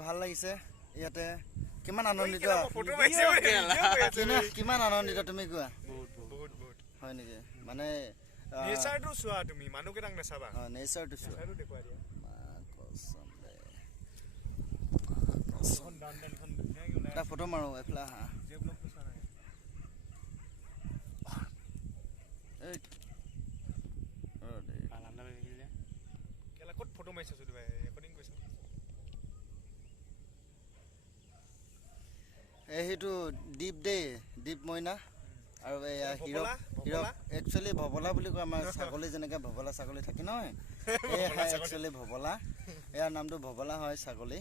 ভাল লাগিছে ইয়াতে কিমান আনন্দিত কিমান আনন্দিত তুমি কোৱা হয় নেকি মানে নেচাৰটো চোৱা তুমি মানুহকেইটাক নেচাবা নেচাৰটো চোৱা দেখুৱাই দিয়া এটা ফটো মাৰো এফলা হা ক'ত ফটো মাৰিছা যদি ৰেকৰ্ডিং কৰিছা সেইটো দীপ দে দীপ মইনা আৰু এয়া হিৰক একচুৱেলি ভবলা বুলি কয় আমাৰ ছাগলী যেনেকৈ ভবলা ছাগলী থাকে নহয় এয়া একচুৱেলি ভবলা ইয়াৰ নামটো ভবলা হয় ছাগলী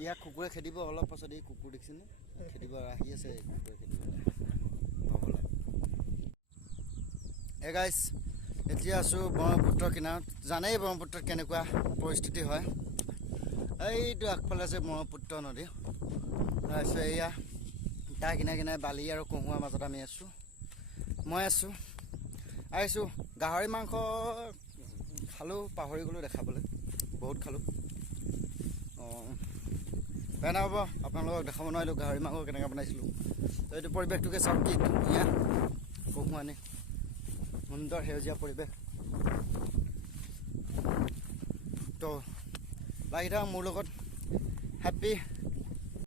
ইয়াক কুকুৰে খেদিব অলপ পাছত এই কুকুৰ দেখিছেনে খেদিব আহি আছে কুকুৰে খেদিব ভবলা গাইজ এতিয়া আছোঁ ব্ৰহ্মপুত্ৰৰ কিনাৰত জানেই ব্ৰহ্মপুত্ৰত কেনেকুৱা পৰিস্থিতি হয় এইটো আগফালে আছে ব্ৰহ্মপুত্ৰ নদী তাৰপিছত এয়া তাৰ কিনাৰে কিনাৰে বালি আৰু কহুৱাৰ মাজত আমি মই আছোঁ আহিছোঁ গাহৰি মাংস খালোঁ পাহৰি গ'লোঁ দেখাবলৈ বহুত খালোঁ বেয়া নহ'ব আপোনালোকক দেখাব নোৱাৰিলোঁ গাহৰি মাংস কেনেকৈ বনাইছিলোঁ তো এইটো পৰিৱেশটোকে চাওক কি ধুনীয়া কহুৱানি সুন্দৰ সেউজীয়া পৰিৱেশ তো লাগি থাকক মোৰ লগত হেপ্পী